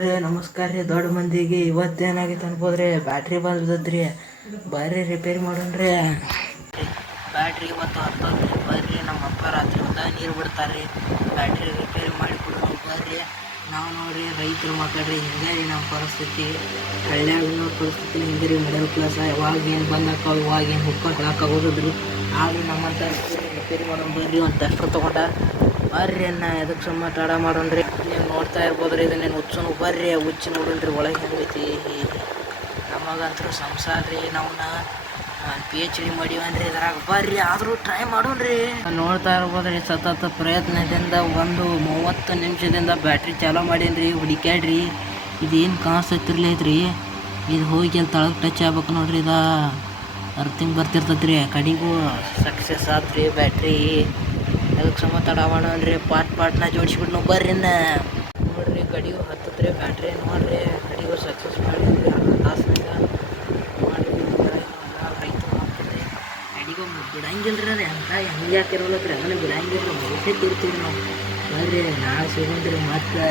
ನಮಸ್ಕಾರ ರೀ ದೊಡ್ಡ ಮಂದಿಗೆ. ಇವತ್ತೇನಾಗೈತೆ ಅನ್ಬೋದ್ರಿ, ಬ್ಯಾಟ್ರಿ ಬಂದದ್ರಿ. ಬರ್ರಿ ರಿಪೇರಿ ಮಾಡೋಣ್ರಿ. ಬ್ಯಾಟ್ರಿ ಇವತ್ತು ಹತ್ತದ್ರಿ. ಬರ್ರಿ ನಮ್ಮ ಅಪ್ಪ ರಾತ್ರಿ ಹೊತ್ತ ನೀರು ಬಿಡ್ತಾರ್ರಿ, ಬ್ಯಾಟ್ರಿ ರಿಪೇರಿ ಮಾಡಿ ಕೊಡೋಣ ಬರ್ರಿ. ನಾವು ನೋಡ್ರಿ ರೈತರು ಮಾತಾಡ್ರಿ, ಹಿಂಗೆ ರೀ ನಮ್ಮ ಪರಿಸ್ಥಿತಿ. ಹಳ್ಳಿಯಾಗಿನ ಪರಿಸ್ಥಿತಿ ಹಿಂಗೆ ರೀ, ಮಿಡಲ್ ಕ್ಲಾಸ್. ಯಾವಾಗ ಏನು ಬಂದಾಕ ಇವಾಗ ಏನು ಹುಡ್ಕೊಂಡು ಹೇಳೋಕ್ಕಾಗೋದ್ರಿ. ಆದರೂ ನಮ್ಮಂತ ರಿಪೇರಿ ಮಾಡೋಣ ಬರ್ರಿ. ಒಂದು ಟ್ಯಾಕ್ಟ್ರ್ ತೊಗೊಂಡಾರ ಬರ್ರಿ ಅನ್ನ ಎದಕ್ಕೆ ಸುಮ್ಮ ತಡ ಮಾಡೋಣ್ರಿ. ನೀವು ನೋಡ್ತಾ ಇರ್ಬೋದ್ರಿ, ಇದನ್ನೇನು ಹುಚ್ಚನು ಬರ್ರಿ. ಹುಚ್ಚಿ ನೋಡೋಣ್ರಿ ಒಳಗೆ ಹೆಂಗೈತಿ. ನಮಗಂತೂ ಸಂಸಾರ ರೀ. ನಾವನ್ನ PhD ಮಾಡೀವನ್ರಿ ಇದ್ರಾಗ. ಬರ್ರಿ ಆದರೂ ಟ್ರೈ ಮಾಡೋಣ್ರಿ. ನೋಡ್ತಾ ಇರ್ಬೋದ್ರಿ, ಸತತ ಪ್ರಯತ್ನದಿಂದ 30 ನಿಮಿಷದಿಂದ ಬ್ಯಾಟ್ರಿ ಚಾಲೂ ಮಾಡೀನಿ ರೀ. ಹುಡುಕ್ಯಾಡ್ರಿ ಇದೇನು ಕಾಣಿಸ್ತೈತಿರ್ಲಿ ಐತ್ರಿ. ಇದು ಹೋಗಿ ಅಲ್ಲಿ ತಳಗೆ ಟಚ್ ಆಗ್ಬೇಕು ನೋಡ್ರಿ. ಇದು ಅರ್ತಿಂಗ್ ಬರ್ತಿರ್ತೈತ್ರಿ. ಕಡೆಗೂ ಸಕ್ಸಸ್ ಆತ್ರಿ ಬ್ಯಾಟ್ರಿ. ಅದಕ್ಕೆ ಸಮ ತಡ ಮಾಡೋಣ್ರಿ. ಪಾಟ್ನ ಜೋಡಿಸ್ಬಿಟ್ಟು ನಾವು ಬರ್ರಿ ನೋಡ್ರಿ. ಕಡಿಗೂ ಹತ್ತತ್ರಿ ಬ್ಯಾಟ್ರಿ. ನೋಡ್ರಿ ಕಡಿಗೂ ಸಕ್ಸಸ್ ಮಾಡಿದ್ರಿ. ಅರ್ಧ ತಾಸ್ನಾಗ ಮಾಡ್ರಿ. ರೈತರು ಮಾಡ್ತೀರಿ ಕಡಿಗೂ ಬಿಡಂಗಿಲ್ರಿ. ಅದು ಅಂತ ಹೆಂಗೆ ಯಾಕಿರೋಲ್ಲತ್ರಿ, ಅದನ್ನ ಬಿಡಂಗಿಲ್ರಿ. ಮುಗಿಸೇ ತಿರ್ತೀವಿ ನಾವು. ಬರ್ರಿ ನಾಳೆ ಸಿಗೋಣ್ರಿ ಮತ್ತೆ.